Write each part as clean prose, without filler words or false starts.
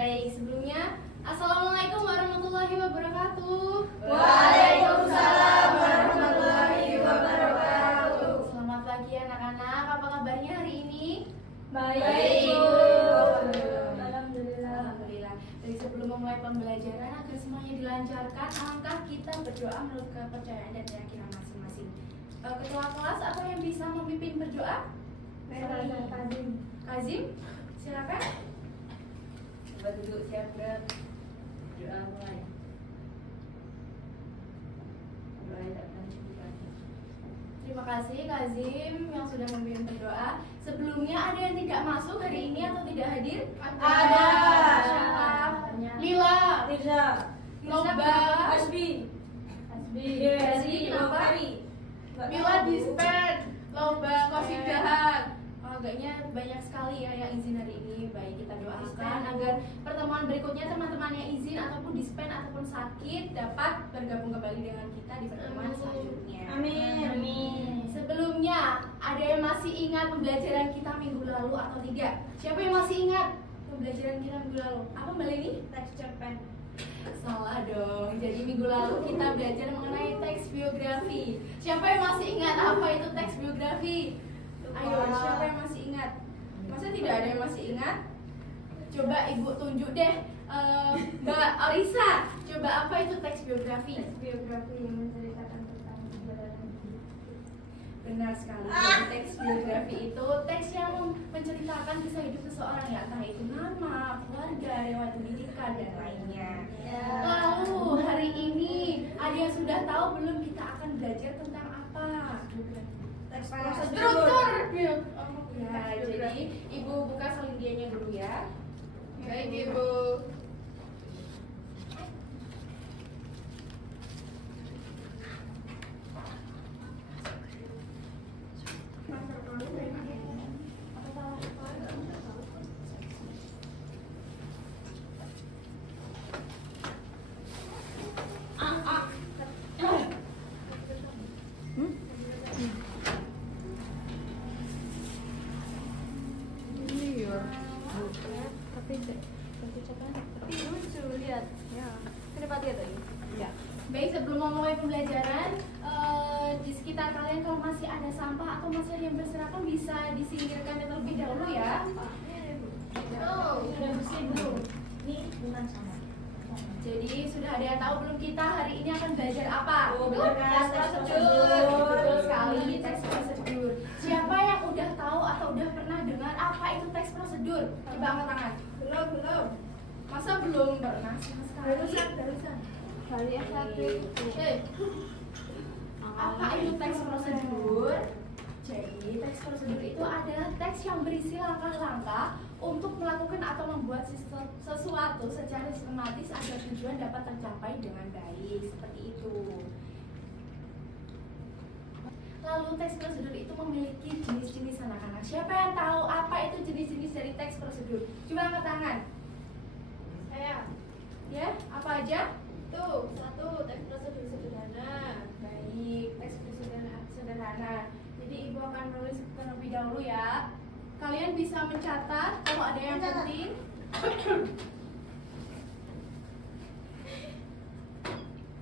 Baik, sebelumnya Assalamualaikum warahmatullahi wabarakatuh. Waalaikumsalam warahmatullahi wabarakatuh. Selamat pagi anak-anak, apa kabarnya hari ini? Baik. Alhamdulillah. Dari sebelum memulai pembelajaran agar semuanya dilancarkan, alangkah kita berdoa menurut kepercayaan dan keyakinan masing-masing. Ketua kelas, apa yang bisa memimpin berdoa? Kazim, silakan. Coba duduk, siap gerak. Doa mulai. Doa tak pernah cukup. Terima kasih Kazim yang sudah memimpin berdoa. Sebelumnya ada yang tidak masuk hari ini atau tidak hadir? Ada. Siapa? Lila, Tirza, Loba, Asbi, Asbi, kenapa? Mila dispen, Loba, Kofidahan. Agaknya banyak sekali ya yang izin hari ini. Baik, kita doakan agar pertemuan berikutnya teman-teman yang izin ataupun dispen ataupun sakit dapat bergabung kembali dengan kita di pertemuan selanjutnya. Amin. Sebelumnya, ada yang masih ingat pembelajaran kita minggu lalu atau tidak? Siapa yang masih ingat pembelajaran kita minggu lalu? Apa Mbak Leni? Teks cerpen. Salah dong. Jadi minggu lalu kita belajar mengenai teks biografi. Siapa yang masih ingat apa itu teks biografi? Ayo, siapa yang masih ingat? Masa tidak ada yang masih ingat? Coba Ibu tunjuk deh, Mbak Alisa. Coba apa itu teks biografi? Biografi yang menceritakan tentang perjalanan hidup. Benar sekali. Teks biografi itu teks yang menceritakan kisah hidup seseorang, ya, entah itu nama, keluarga, riwayat pendidikan dan lainnya. Lalu hari ini ada yang sudah tahu belum kita akan belajar tentang apa? Teks Struktur. Ya, jadi Ibu buka selindiannya dulu ya. Baik Ibu. Tapi lucu, lihat. Ya. Kenapa dia tadi? Ya. Baik, sebelum memulai pembelajaran, di sekitar kalian kalau masih ada sampah atau masih ada yang berserakan bisa disingkirkan terlebih dahulu ya. Sudah bersih belum? Ini bukan sama. Jadi sudah ada yang tahu belum kita hari ini akan belajar apa? Teks prosedur. Betul sekali, teks prosedur. Siapa yang udah tahu atau udah pernah dengar apa itu teks prosedur? Coba angkat tangan. Belum. Masa belum pernah sama sekali? Barusan. Kali yang satu. Apa itu teks prosedur? Jadi teks prosedur itu adalah teks yang berisi langkah-langkah untuk melakukan atau membuat sesuatu secara sistematis agar tujuan dapat tercapai dengan baik. Seperti itu. Lalu teks prosedur itu memiliki jenis-jenis anak-anak. Siapa yang tahu apa itu jenis-jenis dari teks prosedur? Coba angkat tangan. Saya. Ya, apa aja? Tuh, satu teks prosedur sederhana. Baik, teks prosedur sederhana. Jadi Ibu akan menulis terlebih dahulu ya. Kalian bisa mencatat kalau ada yang penting.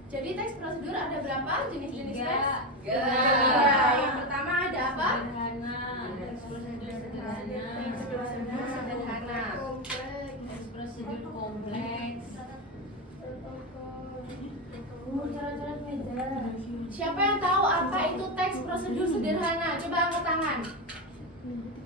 Jadi teks prosedur ada berapa jenis-jenis teks? Tiga. Yang pertama ada apa? Sederhana. Teks prosedur sederhana. Teks prosedur sederhana. Teks prosedur kompleks. Siapa yang tahu apa itu teks prosedur sederhana? Coba angkat tangan.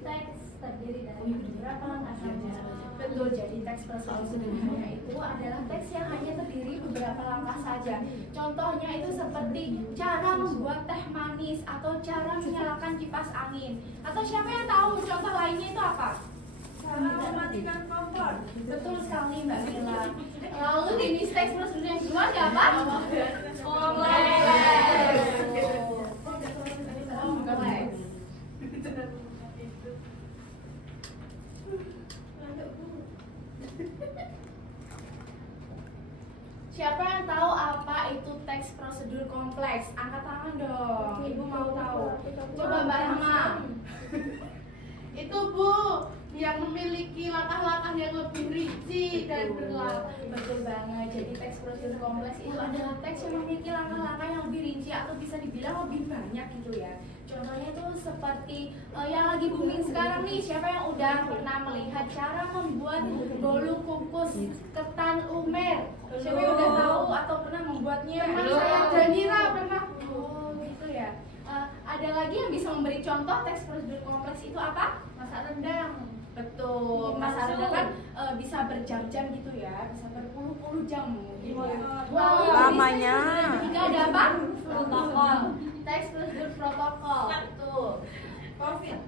Teks terdiri dari beberapa langkah saja. Betul, jadi teks prosedur sederhana itu adalah teks yang hanya terdiri beberapa langkah saja. Contohnya itu seperti cara membuat teh manis atau cara menyalakan kipas angin. Atau siapa yang tahu contoh lainnya itu apa? Mematikan kompor. Betul sekali Mbak Mila. Lalu jenis teks prosedur yang kedua ada apa? Kompleks. Kompleks. Siapa yang tahu apa itu teks prosedur kompleks? Angkat tangan dong. Ibu mau tahu. Coba Mbak Rama. Itu Bu, yang memiliki langkah-langkah yang lebih rinci dan berlaku. Betul banget. Jadi teks prosedur kompleks itu adalah teks yang memiliki langkah-langkah yang lebih rinci atau bisa dibilang lebih banyak gitu ya. Contohnya itu seperti yang lagi booming sekarang nih. Siapa yang udah pernah melihat cara membuat bolu kukus ketan lumer? Siapa yang udah tahu atau pernah membuatnya? Saya dan Nira pernah. Oh gitu ya. Ada lagi yang bisa memberi contoh teks prosedur kompleks itu apa? Masak rendang. Betul. Masak rendang kan bisa berjam-jam gitu ya, bisa berpuluh-puluh jam mungkin ya. Lamanya. Ketiga ada apa? Protokol. Teks prosedur protokol. Betul. Covid.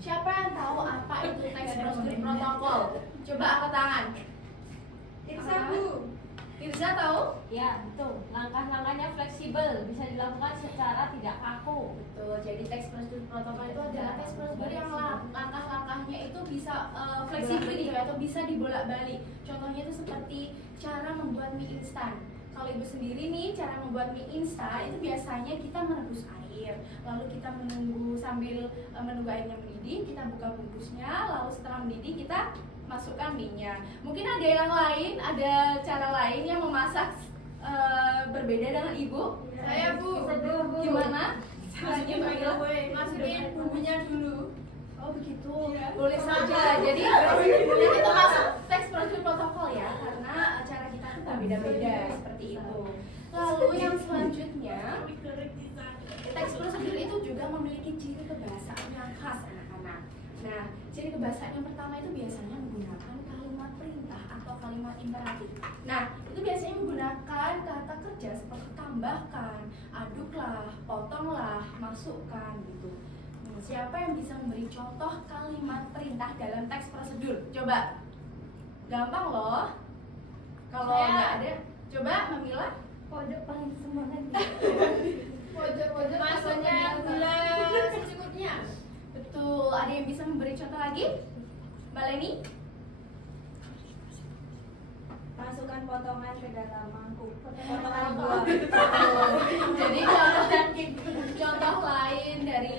Siapa yang tahu apa itu teks prosedur protokol? Coba angkat tangan. Irsa, Bu. Irsa tahu? Ya, betul. Langkah-langkahnya fleksibel, bisa dilakukan secara tidak kaku. Betul. Jadi teks prosedur protokol itu adalah teks prosedur yang langkah-langkahnya itu bisa fleksibel gitu atau bisa dibolak-balik. Contohnya itu seperti cara membuat mie instan. Kalau ibu sendiri nih, cara membuat mie instan itu biasanya kita merebus air, lalu kita menunggu sambil menunggu airnya mendidih, kita buka bungkusnya, lalu setelah mendidih kita masukkan mie-nya. Mungkin ada yang lain, ada cara lain yang memasak berbeda dengan ibu. Saya Bu. Gimana? Masukin bumbunya dulu. Oh begitu. Boleh saja. Jadi itu masuk teks prosedur protokol ya, karena cara kita itu berbeda-beda seperti itu. Lalu yang selanjutnya, teks prosedur itu juga memiliki ciri kebahasaan yang khas anak-anak. Nah, ciri kebahasaan yang pertama itu biasanya menggunakan kalimat perintah atau kalimat imperatif. Nah, itu biasanya menggunakan kata kerja seperti tambahkan, aduklah, potonglah, masukkan gitu. Nah, siapa yang bisa memberi contoh kalimat perintah dalam teks prosedur? Coba. Gampang loh. Kalau nggak ada, coba Mamilah. Pojok paling semangat. Pojok-pojok masuknya gula secukupnya. Betul. Ada yang bisa memberi contoh lagi? Mbak Leni? Masukkan potongan ke dalam mangkuk. Potongan buah. Jadi contoh lain dari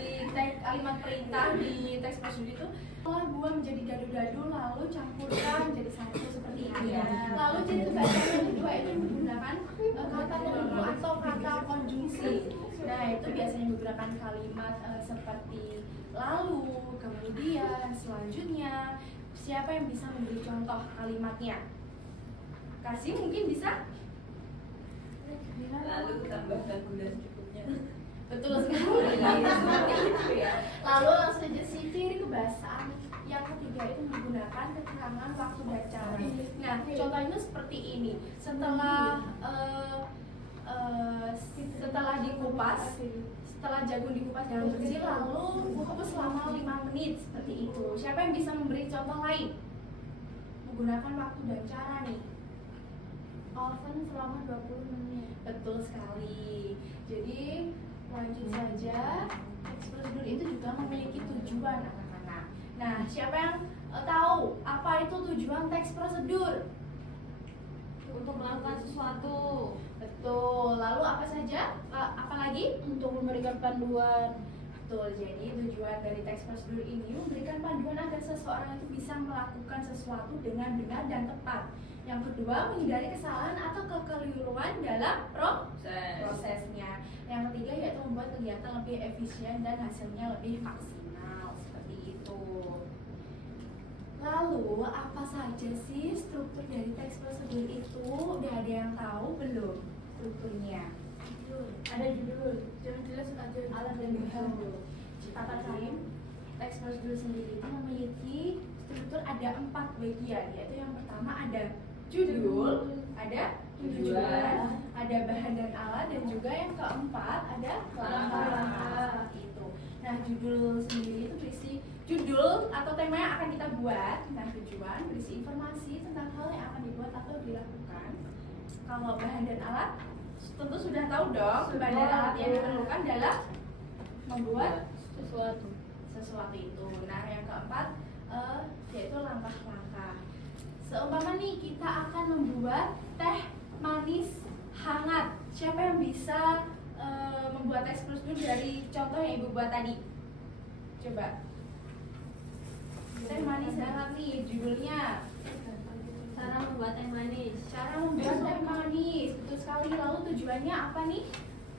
kalimat perintah di teks prosedur itu, olah buah menjadi gado-gado lalu campurkan jadi satu seperti ini ya. Lalu jadi kebahasaan yang kedua itu menggunakan kata penghubung atau kata konjungsi. Nah itu biasanya menggunakan kalimat seperti lalu, kemudian, selanjutnya. Siapa yang bisa memberi contoh kalimatnya? Kasih mungkin bisa? Lalu tambahkan gula secukupnya. Betul sekali. Seperti itu ya. Lalu langsung saja si ciri kebahasaan yang ketiga itu menggunakan keterangan waktu dan cara. Nah, contohnya seperti ini. Setelah dikupas, setelah jagung dikupas dengan bersih, lalu kukus selama 5 menit seperti itu. Siapa yang bisa memberi contoh lain? Menggunakan waktu dan cara nih. Oven selama 20 menit. Betul sekali. Jadi lanjut saja. Teks prosedur itu juga memiliki tujuan anak-anak. Nah, siapa yang tahu apa itu tujuan teks prosedur? Untuk melakukan sesuatu. Betul. Lalu apa saja? Apa lagi? Untuk memberikan panduan. Betul. Jadi tujuan dari teks prosedur ini memberikan panduan agar seseorang itu bisa melakukan sesuatu dengan benar dan tepat. Yang kedua, menghindari kesalahan atau kekeliruan dalam prosesnya. Yang ketiga yaitu membuat kegiatan lebih efisien dan hasilnya lebih maksimal. Seperti itu. Lalu, apa saja sih struktur dari teks prosedur itu? Udah ada yang tahu belum strukturnya? Ada judul. Jangan jelas aja Alat dan bahan. Tata cara teks prosedur sendiri itu memiliki struktur ada 4 bagian, yaitu yang pertama ada judul, ada tujuan, ada bahan dan alat, dan juga yang keempat ada langkah-langkah itu. Nah, judul sendiri itu berisi judul atau tema yang akan kita buat tentang tujuan, berisi informasi tentang hal yang akan dibuat atau dilakukan. Kalau bahan dan alat, tentu sudah tahu dong, bahan dan alat yang diperlukan dalam membuat sesuatu itu. Nah, yang keempat yaitu langkah-langkah. Seumpama nih kita akan membuat teh manis hangat. siapa yang bisa membuat teks prosedur dari contoh yang ibu buat tadi? Coba. Teh manis hangat nih judulnya. Cara membuat teh manis. Cara membuat teh manis. Betul sekali. Lalu tujuannya apa nih?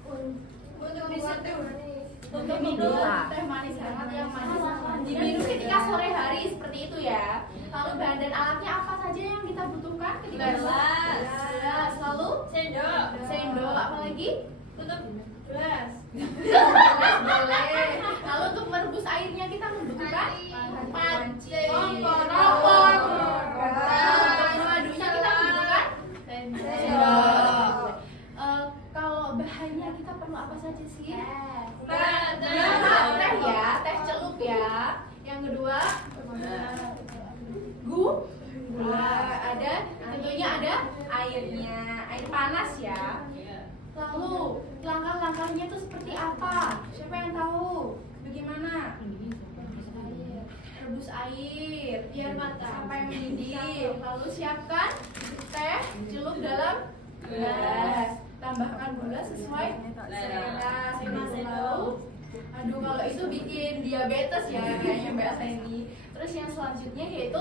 Untuk membuat teh manis. Untuk minum teh manis hangat yang manis diminum ketika sore hari seperti itu ya. Lalu bahan dan alatnya apa saja yang kita butuhkan ketika Gelas. Lalu sendok, apa lagi? Tutup Gelas. Gelas boleh. Lalu untuk merebus airnya kita membutuhkan panci, kompor. Untuk memadunya kita membutuhkan sendok. Kalau bahannya kita perlu apa saja sih? Teh ya, teh celup ya. Yang kedua, gula. Ada, tentunya ada airnya, air panas ya. Lalu langkah-langkahnya itu seperti apa? Siapa yang tahu? Bagaimana? Rebus air biar sampai mendidih. Lalu siapkan teh celup dalam gelas. Tambahkan gula sesuai selera. Lalu, aduh kalau itu bikin diabetes ya kayaknya Mbak Sandy. Terus yang selanjutnya yaitu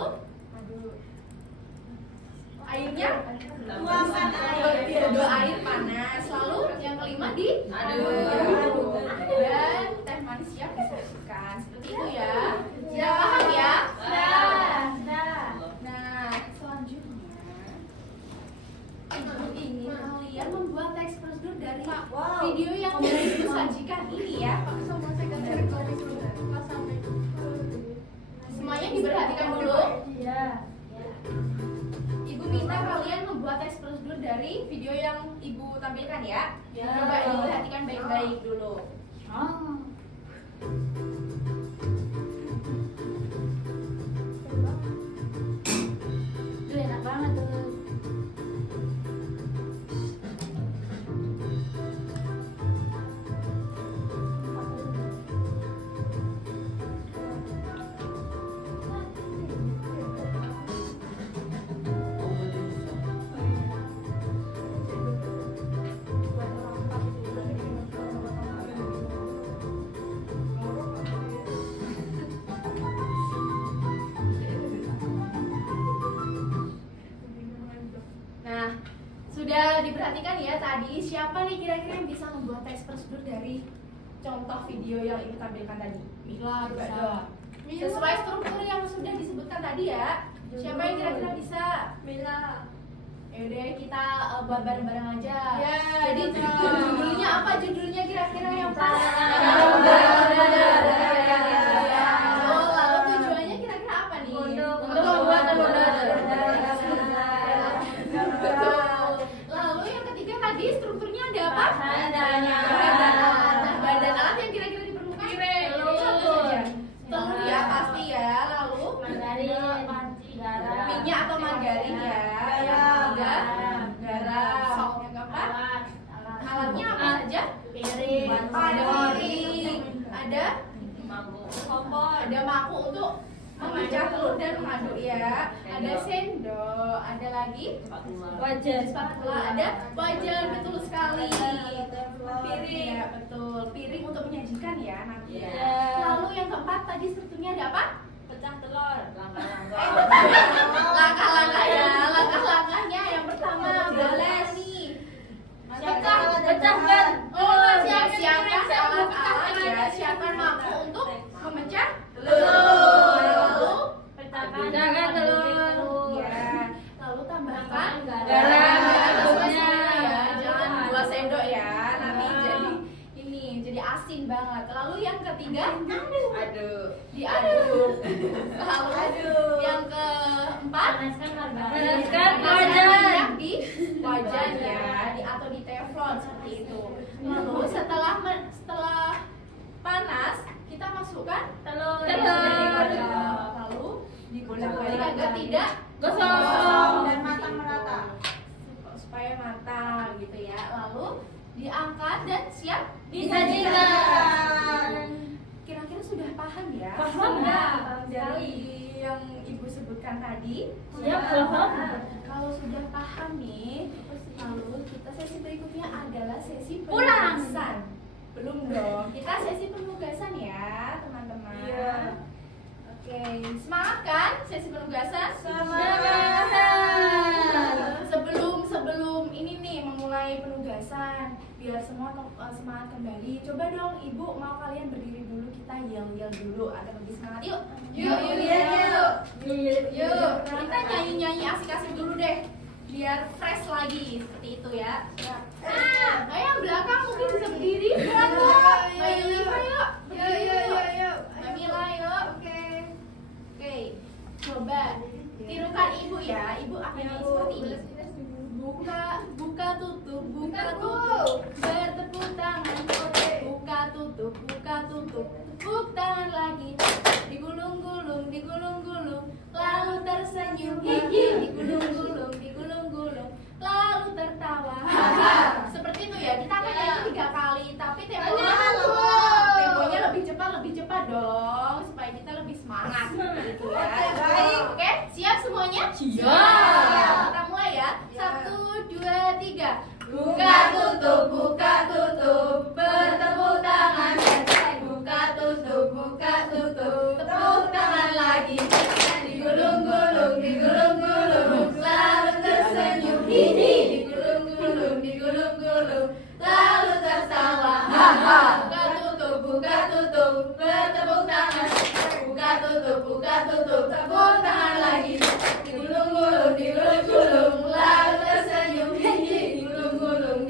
airnya tuangkan air panas. Lalu yang kelima diaduk dan teh manis siap disajikan. Seperti itu ya. Sudah paham ya? Nah, selanjutnya ibu ingin kalian membuat teks prosedur dari video yang sudah ibu sajikan ini ya. Semuanya diperhatikan dulu. Ibu minta kalian membuat teks prosedur dari video yang ibu tampilkan ya. Coba diperhatikan baik-baik dulu. Tuh enak banget tuh. Nah, sudah diperhatikan ya tadi siapa nih kira-kira yang bisa membuat teks prosedur dari contoh video yang ibu tampilkan tadi? Mila Coba bisa. dong. Sesuai struktur yang sudah disebutkan tadi ya. Siapa yang kira-kira bisa? Mila. Yaudah kita buat bareng-bareng aja. Ya, Jadi betul. judulnya apa? Judulnya kira-kira yang pas? Oh, lalu tujuannya kira-kira apa nih? Untuk membuat membuat Betul. Lalu yang ketiga tadi strukturnya ada apa? Bahannya. Nah, badan alat yang kira-kira diperlukan? Telur ya pasti ya. Lalu Margarin, panci, garam. minyak atau margarin ya. Yang ketiga garam. Yang keempat alatnya apa saja? Piring. Ada piring, ada Kompor. ada mangkuk untuk memecah telur dan mengaduk ya. Ada sendok, ada lagi Wajan. spatula, ada wajan, betul sekali. Piring, ya betul. Piring untuk menyajikan ya nanti ya. Iya. Lalu yang keempat tadi strukturnya ada apa? Pecah telur. Langkah-langkah ya, langkah-langkahnya yang pertama boleh nih. Pecahkan. Oh, siapkan alat-alat ya, siapkan mangkuk untuk memecah telur. Lalu Pecahkan telur. ya, lalu tambahkan Garam. sesuai ya, jangan 2 sendok ya, nanti jadi asin banget. Lalu yang ketiga diaduk. Lalu yang keempat Panaskan margarin. panaskan minyak di wajan ya, atau di teflon seperti itu. Lalu setelah panas kita masukkan Telur. lalu dibolak-balik agar tidak Gosong. dan matang merata supaya matang gitu ya. Lalu diangkat dan siap Disajikan. Kira-kira sudah paham ya? Paham. Dari yang Ibu sebutkan tadi? Ya, paham. Kalau sudah paham nih, lalu kita sesi berikutnya adalah sesi Pulang. penugasan. Belum dong, kita sesi penugasan ya teman-teman. Iya. Oke, semangat kan sesi penugasan? Sebelum ini nih memulai penugasan, biar semua semangat kembali. Coba dong Ibu, mau kalian berdiri dulu, kita yel-yel dulu agar lebih semangat. Yuk. Yuk. Kita nyanyi-nyanyi asik-asik dulu deh, biar fresh lagi seperti itu ya. Ayo yang belakang mungkin bisa berdiri. Mbak Yulifa yuk. Mbak Mila yuk. Oke. Coba tirukan Ibu ya. Ibu akan nyanyi seperti ini. Buka tutup, bertepuk tangan. Buka tutup, tepuk tangan lagi. Digulung-gulung, lalu tersenyum. Digulung-gulung, lalu tertawa. Seperti itu ya. Kita akan nyanyi 3 kali, tapi temponya lebih cepat dong, supaya kita lebih semangat. Gitu ya. Oke, siap semuanya? Siap. Kita mulai ya. 1, 2, 3. Buka tutup, bertepuk tangan. Buka tutup, tepuk tangan lagi. Digulung-gulung, lalu tersenyum. Digulung-gulung, lalu tertawa. Buka tutup, bertepuk tangan. Buka tutup, tepuk tangan lagi. Digulung-gulung, lalu tersenyum. Digulung-gulung,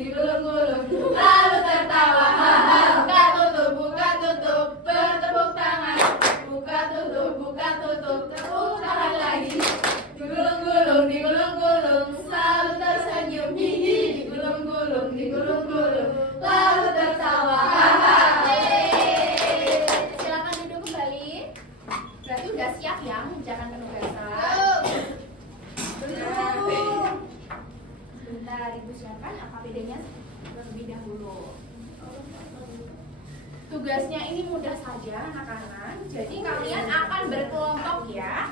lalu tertawa. Buka tutup, bertepuk tangan. Buka tutup, tepuk tangan lagi. Digulung-gulung, lalu tersenyum. Digulung-gulung, lalu tertawa. Silakan duduk kembali. Berarti udah siap ya mengerjakan penugasan? Sebentar, Ibu siapkan AKBD-nya terlebih dahulu. Tugasnya ini mudah saja anak-anak. Jadi kalian akan berkelompok ya.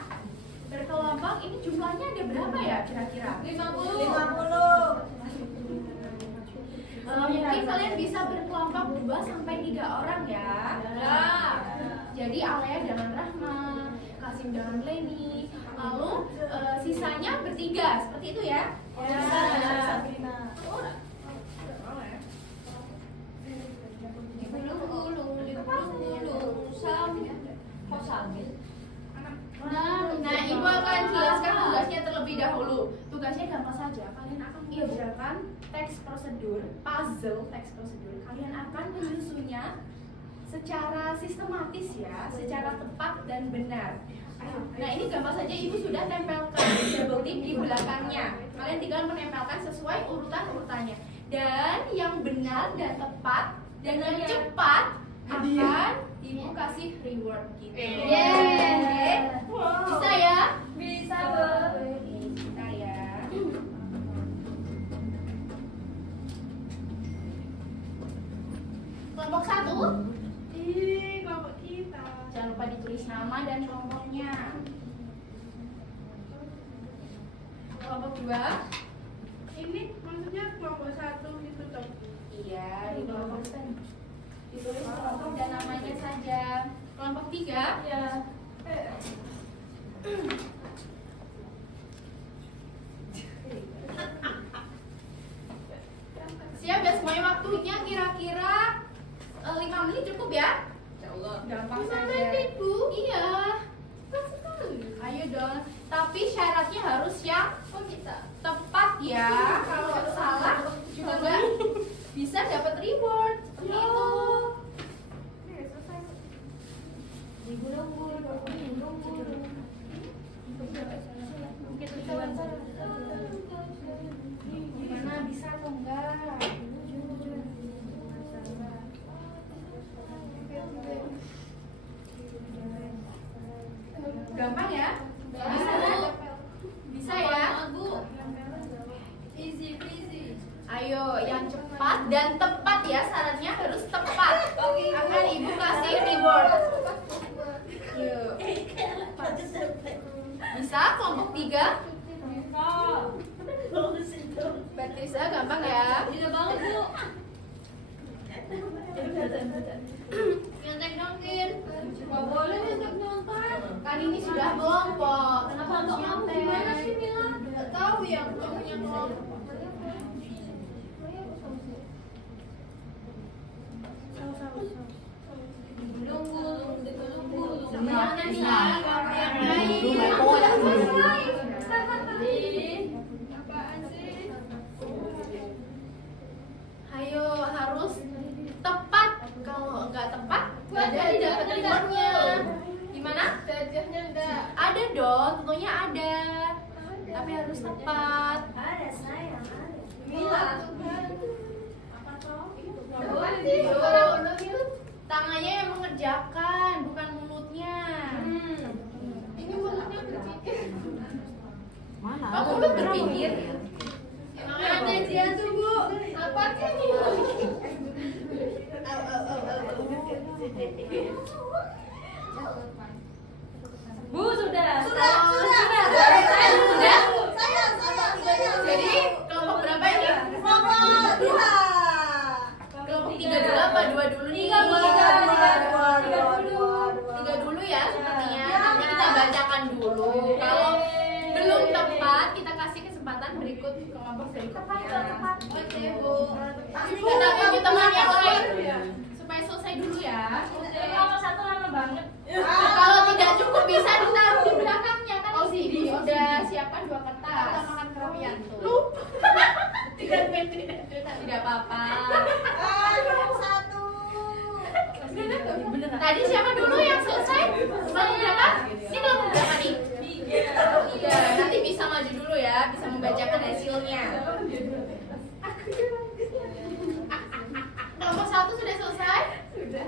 Berkelompok ini jumlahnya ada berapa ya kira-kira? 50. Mungkin kalian bisa berkelompok 2 sampai 3 orang ya. Jadi Alea dengan Rahma, Kasim dengan Leni, lalu sisanya bertiga, seperti itu ya? Sabrina. Nah, Ibu akan jelaskan tugasnya terlebih dahulu. Tugasnya gampang saja. Kalian akan mengerjakan teks prosedur, puzzle teks prosedur. Kalian akan menyusunnya secara sistematis ya, secara tepat dan benar. Nah, ini gampang saja. Ibu sudah tempelkan double tick di belakangnya. Kalian tinggal menempelkan sesuai urutan-urutannya. Dan yang benar dan tepat dan yang cepat akan Ibu kasih reward gitu. Bisa ya? Bisa, Bisa ya. Kelompok 1. kelompok kita. Jangan lupa ditulis nama dan kelompoknya. Kelompok 2. Ini maksudnya kelompok 1 itu toh. Iya, di kelompok ditulis kelompok dan namanya saja. Kelompok 3. Ya. Siap ya semuanya, waktunya kira-kira 5 menit cukup ya? Insyaallah. Gampang saja. Ibu? Iya. Cepat sekali. Ayo dong. Tapi syaratnya harus yang tepat ya. Kalau salah juga nggak bisa dapat reward. Seperti itu. Gimana, bisa atau enggak? Gampang ya? Bisa kan? Bisa ya? Ayo, yang cepat dan tepat ya, syaratnya harus tepat. Akan Ibu kasih reward. Yuk. Bisa kelompok 3? Bisa. Mbak Trisa gampang ya. Tidak banget Bu. Nyontek dong, Kin. Gak boleh nyontek. Kan ini sudah kelompok. Kenapa nggak mau? Gimana sih, Mila? Gak tahu ya, bukan punya kelompok. Semuanya nih, yang apaan sih? Ayo, harus tepat. Kalau nggak tepat, nggak jadi dapat rewardnya. Gimana? Jajahnya enggak? Ada dong, tentunya ada. Tapi harus tepat. Ada sayang, ada. Mila. Apa toh? Tangannya yang mengerjakan, bukan mulutnya. Ini mulutnya berpikir. Kamu mulut berpikir. Ada dia tuh Bu. Apa sih ini? Bu, sudah. Sudah. Jadi kelompok berapa ini? Kelompok 3 dulu apa 2 dulu nih? 3 dulu ya sepertinya. Nanti kita bacakan dulu. Kalau belum tepat, kita kasih kesempatan berikut kelompok berikutnya. Oke Bu. Kita tunggu teman yang lain supaya selesai dulu ya. Kelompok 1 lama banget. Kalau tidak cukup bisa ditaruh di belakangnya kan. Oh sih, sudah siapkan 2 kertas. Kita makan kerapian tuh. Lupa. Tidak apa-apa. Tadi siapa dulu yang selesai? Kelompok berapa? Ini kelompok berapa nih? 3. Nanti bisa maju dulu ya, bisa membacakan hasilnya. Kelompok 1 sudah selesai? Sudah.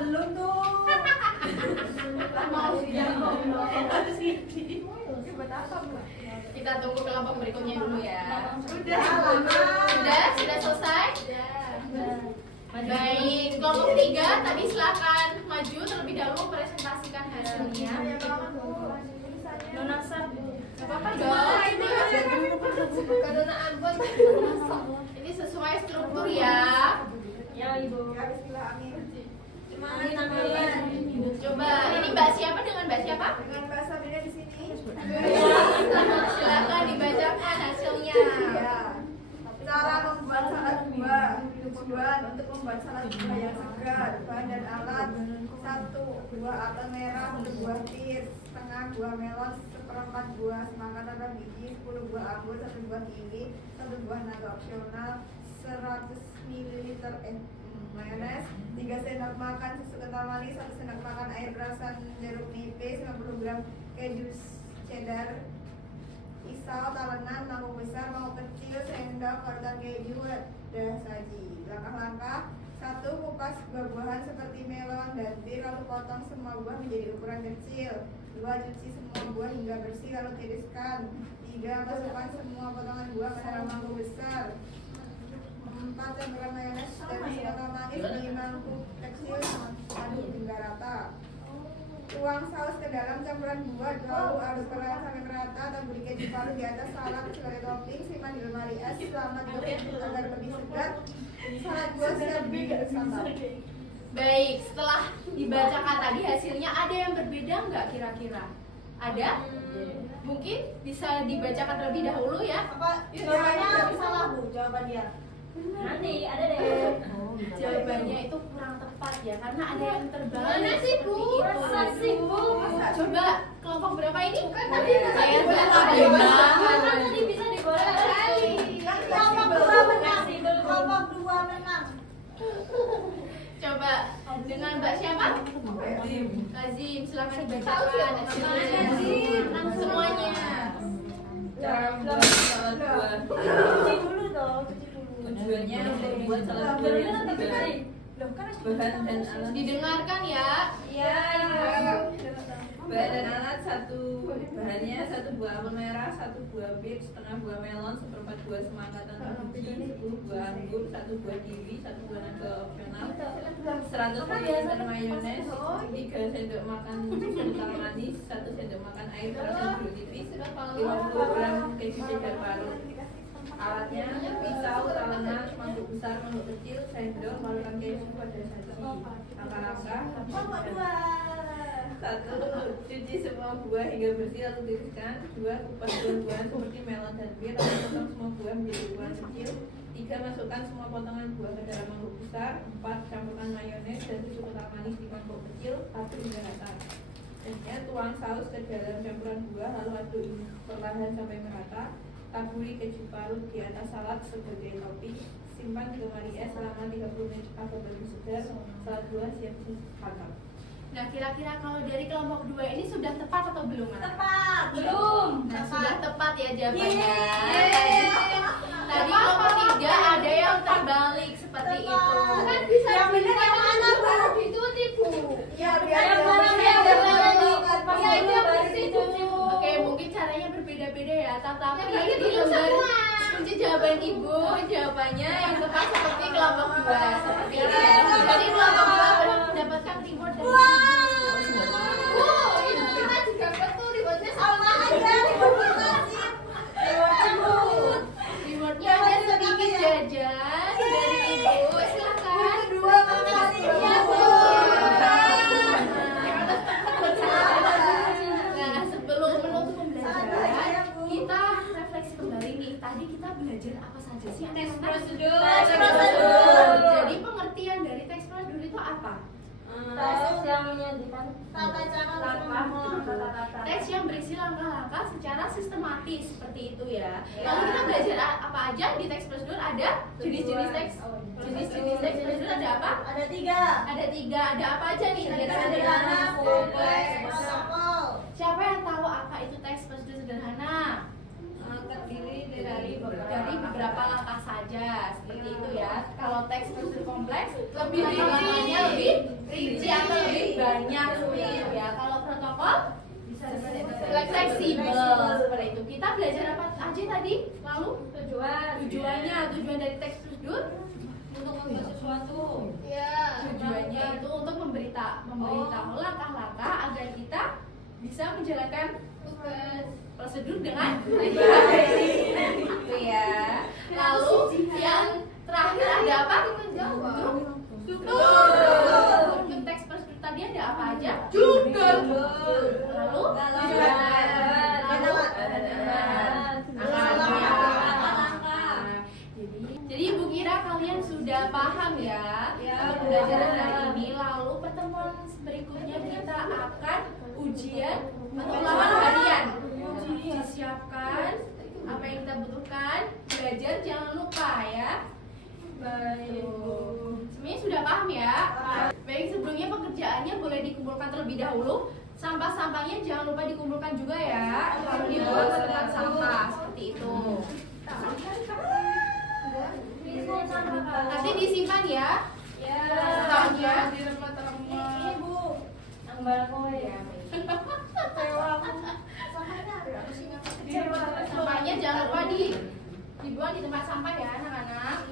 Belum tuh. Kita tunggu kelompok berikutnya dulu ya. Sudah selesai? Baik, kelompok 3 tadi silakan maju terlebih dahulu presentasikan hasilnya. Donasar. Gak apa-apa dong. Bukan dona Ambon. Ini sesuai struktur ya. Ya, Ibu. Coba, ini Mbak siapa dengan Mbak siapa? Dengan bahasa beda di sini. Silakan dibacakan hasilnya. Ya. Cara membuat salad buah. Tujuan untuk membuat salad buah yang segar. Bahan dan alat: 1 buah apel merah, 1 buah pir, setengah buah melon, 1/4 buah semangka tanpa biji, 10 buah anggur, 1 buah kiwi, 1 buah naga opsional, 100 ml mayones, 3 sendok makan susu kental manis, 1 sendok makan air perasan jeruk nipis, 50 gram keju cheddar, pisau, talenan, mangkuk besar, mangkuk kecil, sendok, parutan keju, wadah saji. Langkah-langkah: 1. Kupas buah-buahan seperti melon dan pir, lalu potong semua buah menjadi ukuran kecil. 2. Cuci semua buah hingga bersih, lalu tiriskan. 3. Masukkan semua potongan buah ke dalam mangkuk besar. 4. Campurkan mayones dan susu kental manis di mangkuk kecil, aduk hingga rata. Tuang saus ke dalam campuran buah, lalu aduk perlahan sampai merata. Taburi keju parut di atas salad sebagai topping. Simpan di lemari es selama 3 menit agar lebih segar. Salad buah siap disantap. Baik, setelah dibacakan tadi hasilnya ada yang berbeda nggak kira-kira? Ada? Mungkin bisa dibacakan terlebih dahulu ya. Jawabannya salah Bu, jawaban dia. Nanti ada deh. Jawabannya itu kurang tepat ya, karena ada yang terbalik. Mana sih, Bu? Masa sih, Bu? Coba kelompok berapa ini? Tadi Saya bisa Kan tadi bisa digoreng. Kelompok 2 menang. Kelompok 2 menang. Coba dengan Mbak siapa? Lazim, silakan dibacakan hasilnya. Semuanya. Cuci dulu dong, cuci dulu. Tujuannya membuat salad buah yang segar, bahan dan alat. Didengarkan ya. Iya. Bahan dan alat: bahannya 1 buah apel merah, 1 buah pir, setengah buah melon, 1/4 buah semangka tanpa biji, 10 buah anggur, 1 buah kiwi, 1 buah naga opsional, 100 ml mayones, 3 sendok makan susu kental manis, 1 sendok makan air panas jeruk tipis, 50 gram keju cheddar parut. Alatnya: pisau, talengan, mangkuk besar, mangkuk kecil, sendok, parutan keju pada saji. Langkah-langkah: 1. Cuci semua buah hingga bersih lalu tiriskan. 2. Kupas buah-buahan seperti melon dan pir, lalu potong semua buah menjadi ukuran kecil. 3. Masukkan semua potongan buah ke dalam mangkuk besar. 4. Campurkan mayones dan susu kental manis di mangkuk kecil, aduk hingga rata. Selanjutnya tuang saus ke dalam campuran buah, lalu aduk perlahan sampai merata. Taburi keju parut di atas salad sebagai topping. Simpan di lemari es selama 30 menit agar lebih segar. Salad buah siap disantap. Nah, kira-kira kalau dari kelompok 2 ini sudah tepat atau belum? Tepat. Belum. Nah, sudah tepat ya jawabannya. Yeay. Tadi kelompok 3 ada yang terbalik seperti itu. Kan bisa yang benar yang mana, Bu? Dicuci, Bu. Ya, biar Yang mana yang yang terbalik? Ya, itu yang Baru bersih, dicuci, Bu. Oke, mungkin caranya berbeda-beda ya, tetapi Ya, di begitu lembar semua. kunci jawaban Ibu, jawabannya yang tepat seperti kelompok 2 seperti ini ya. Jadi kelompok 2 mendapatkan reward dari Ibu. Bu, itu kita juga betul rewardnya sama aja. Rewardnya, Bu. Rewardnya ada sedikit jajan dari Ibu, silakan. Kedua, makasih ya, Bu. Nah, sebelum menutup pembelajaran, kita refleksi kembali nih. Tadi kita belajar apa saja sih? Tes prosedur. Tes prosedur. Jadi pengertian dari teks prosedur itu apa? Tes yang menyajikan Tata cara tata-tata. Teks yang berisi langkah-langkah secara sistematis seperti itu ya. Lalu kita belajar apa aja di teks prosedur? Ada jenis-jenis teks. Jenis-jenis teks prosedur ada apa? Ada 3. Ada 3. Ada apa aja nih? Sederhana, kompleks, protokol. Siapa yang tahu apa itu teks prosedur sederhana? Terdiri Dari beberapa langkah saja seperti itu ya. Kalau teks prosedur kompleks lebih langkahnya lebih rinci atau lebih banyak seperti itu ya. Kalau protokol fleksibel seperti itu. Kita belajar apa aja tadi? Lalu tujuan dari teks prosedur untuk membuat sesuatu. Ya. tujuannya itu untuk memberitahu langkah-langkah agar kita bisa menjalankan prosedur dengan baik. Itu ya. Lalu yang terakhir ada apa? Untuk teks prosedur tadi ada apa aja? Lalu jadi Ibu kira kalian sudah paham ya pembelajaran hari ini. Lalu pertemuan berikutnya kita akan ujian atau ulangan harian. Disiapkan apa yang kita butuhkan, belajar jangan lupa ya. Baik, semuanya sudah paham ya? Baik, sebelumnya pekerjaannya boleh dikumpulkan terlebih dahulu. Sampah-sampahnya jangan lupa dikumpulkan juga ya, lalu dibawa ke tempat sampah seperti itu. Nanti disimpan ya. Sampahnya di remah-remah. Ini, Bu. Nambah kowe ya. Sampahnya jangan lupa dibuang di tempat sampah ya anak-anak.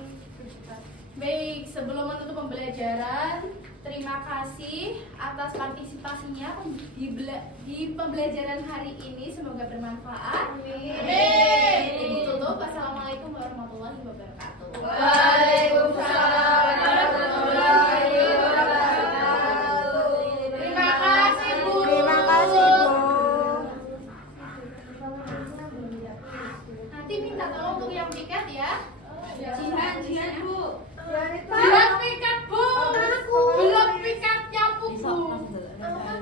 Baik, sebelum menutup pembelajaran, terima kasih atas partisipasinya di pembelajaran hari ini. Semoga bermanfaat. Ibu tutup. Wassalamualaikum warahmatullahi wabarakatuh. Waalaikumsalam warahmatullahi wabarakatuh. Terima kasih Bu. Terima kasih, Bu. Nanti minta tolong untuk yang piket ya. Jihan, Bu. Jihan piket Bu. Belum piketnya Bu.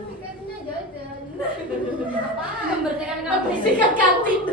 Piketnya jajan. Membersihkan Membersihkan kantin.